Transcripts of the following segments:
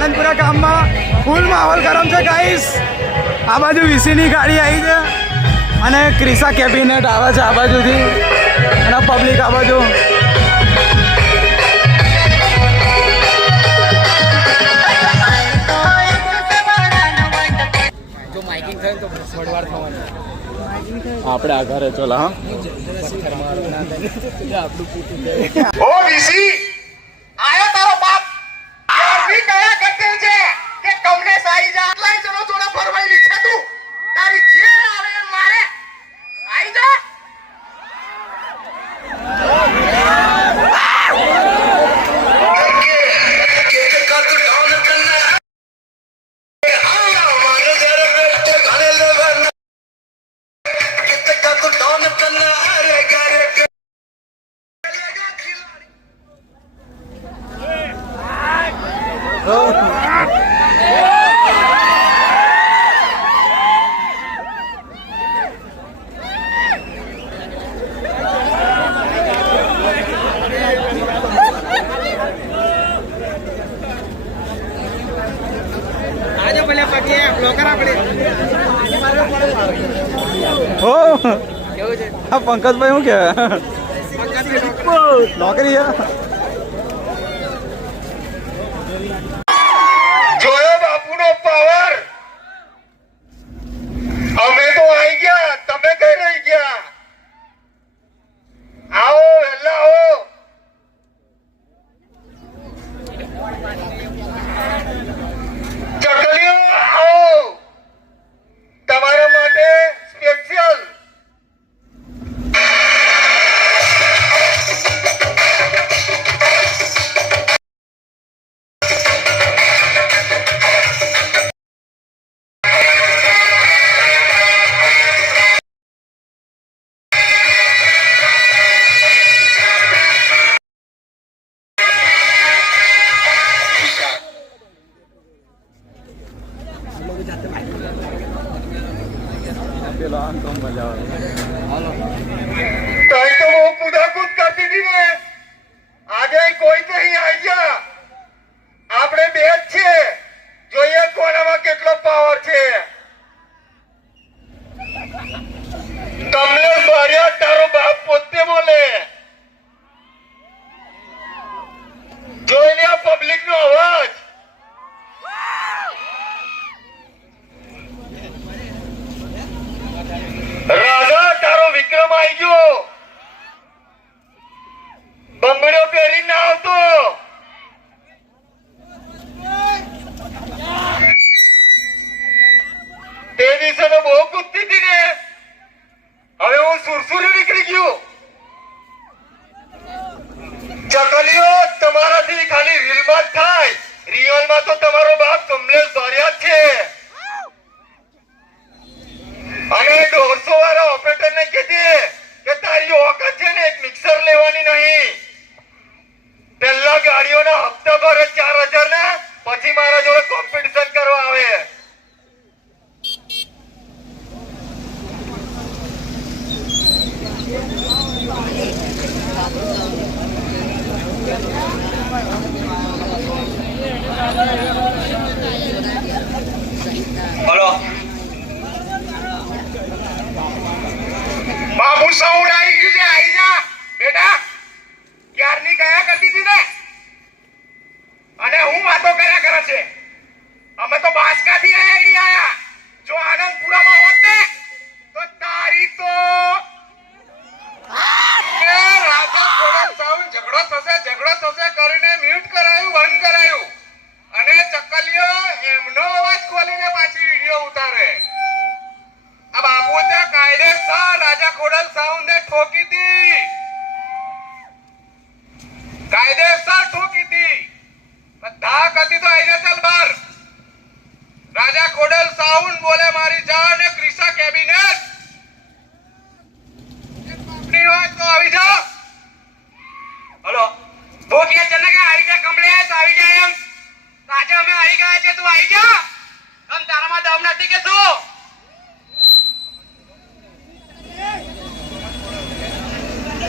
આનંદપુરા ગામમાં ફૂલ માહોલ ગરમ છે ગાઈસ. આ બાજુ વીસીની ગાડી આવી છે અને ક્રિસા કેબિનેટ આવે છે આ બાજુથી અને પબ્લિક આ બાજુ. જો માઇકિંગ થાય તો થોડીવાર થવાનું. આપણે આ ઘરે ચલો. હા ઓ વીસી આયો તારો બાપ યાર કયા કરતે છે કે કમને સાઈ જા આટલા જણો જોડા ફરવાઈ છે તું તારી જે આવે મારે આઈ જા હા પંકજભાઈ શું કે નોકરી જોયો બાપુનો પાવર અમે તો આવી ગયા તમે કઈ રહી ગયા આવો વહેલા આવો ચકલીઓ આવો તમારા માટે સ્પેશિયલ तो वो कूदाकूद करती थी ने आगे कोई नहीं आई गया આપણે બે જ છે જોઈએ કોનામાં કેટલો પાવર છે તમને બાર્યા તારો બાપ પોતે બોલે જોઈ લે પબ્લિક નો અવાજ રાધા તારો વિક્રમ આવી ગયો બંગડો પહેરી ના આવતો તે દિવસે તો બહુ કૂદતી હતી ને હવે હું સુરસુરી નીકળી ગયું ચકલીઓ તમારાથી ખાલી રીલમાં જ થાય રિયલમાં તો તમારો બાપ કમલેશ બારિયા જ છે અને 150 વાળા ઓપરેટર ને કીધી કે તારી ઓકાત છે ને એક મિક્સર લેવાની નહીં પહેલા ગાડીઓના હપ્તા ભરે 4000 ના પછી મારા જોડે કોમ્પિટિશન કરવા આવે બોલો બાબુ સાઉન્ડ આવી ગયું છે આવી જા બેટા ક્યારની કયા કરતી હતી ને અને હું વાતો કર્યા કરે છે અમે તો બાસકાથી આયા જો આનંદપુરામાં હોત ને તો તારી તો રાજા ખોડલ સાઉન્ડ ઝઘડો થશે કરીને મ્યુટ કરાયું બંધ કરાયું અને ચકલીઓ એમનો અવાજ ખોલીને પાછી વિડિયો ઉતારે આ બાપુ ત્યાં કાયદેસર રાજા ખોડલ સાઉન્ડે ઠોકી હતી બધા કતી તો આઈને ચાલ બાર રાજા ખોડલ સાઉન્ડ બોલે મારી જાન ને ક્રિસા કેબિનેટ ની હોય તો આવી જાઓ હલો ભોગિયા જનકા આવી જા કમલેશ આવી જા એમ આજે અમે આવી ગયા છે તું આવી જા તમ તારામાં દમ નથી કે શું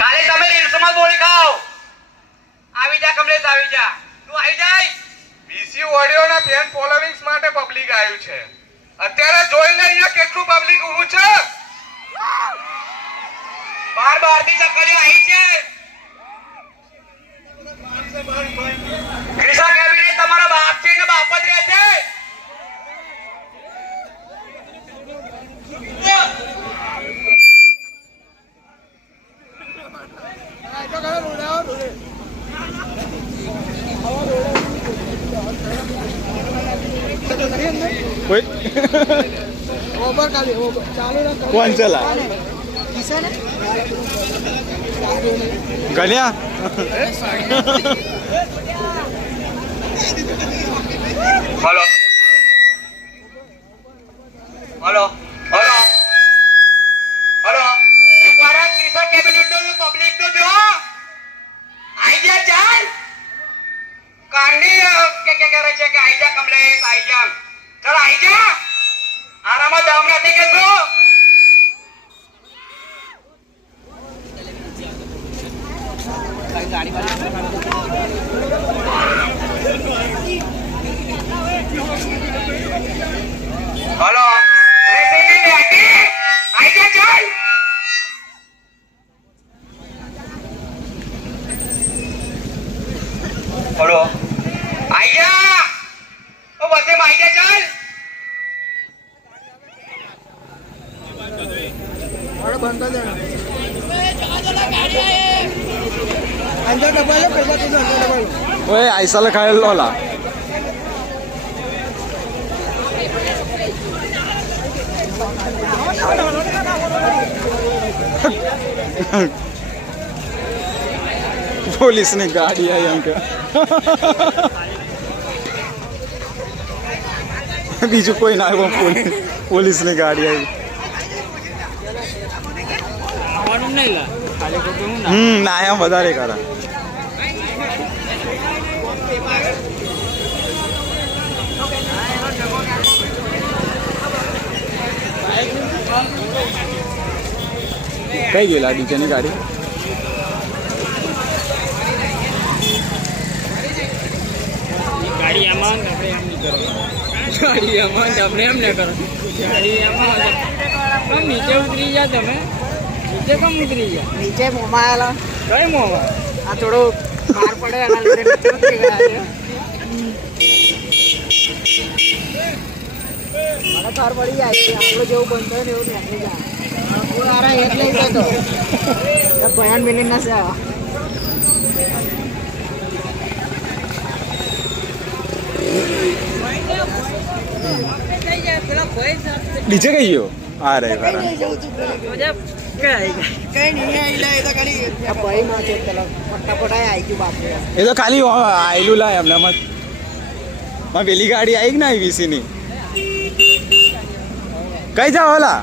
ખાલી તમે રીલ્સમાં બોલી ખાઓ આવી જા કમલેશ આવી જા તું આવી જાય બીસી બીજી ઓડિયોના ફેન ફોલોવિંગ્સ માટે પબ્લિક આવ્યું છે. અત્યારે જોઈને અહીંયા કેટલું પબ્લિક ઊભું છે. બારથી ચક્કરીઓ આવી છે. ક્રિશા કેબિનેટ તમારો બાપ છે ને બાપ જ રહે છે. કોણ ચલા ગણ્યા હલો હલો હલો હલો મારા ક્રિશા કેબિનેટ નો પબ્લિક તો જો આઈ જા ચાલ કાંડી કે કરે છે કે આઈ જા કમલેશ આઈ જા ચાલ આઈ જા આરામમાં દામ નથી કે તું હલો આઈ જા ચાલ હલો આઈ જા ઓ વસે માં આઈ જા ચાલ ઓય આઈસાલે ખાયેલો લા પોલીસની ગાડી આવી અંકે બીજું કોઈ ના આવ્યું પોલીસની ગાડી આવી ના એમ વધારે કરે કઈ ગયેલા ડીજેની ગાડી ગાડી આમાં આપણે એમ નહીં કરો ગાડી આમાં આપણે એમ ના કરો ગાડી આમાં નીચે ઉતરી જા તમે નીચે કેમ ઉતરી જા નીચે મોમાં આવેલા કઈ મોવા આ થોડું બહાર પડે એના લીધે નીચે ઉતરી ગયા છે મને ખબર પડી જાય કે આપણું જેવું બનતો હોય ને એવું નીકળી જાય હું મારા એક લઈ જતો ભયાન મિનિટ ના છે ડીજે કઈ ગયો આ રે ખરા કઈ નહીં આ ભાઈ માં છે પેલા ફટાફટ આવી ગયું બાપુ એ તો ખાલી આયલું લાય હમણાં પેલી ગાડી આવી ને વીસી ની કઈ જાવ ઓલા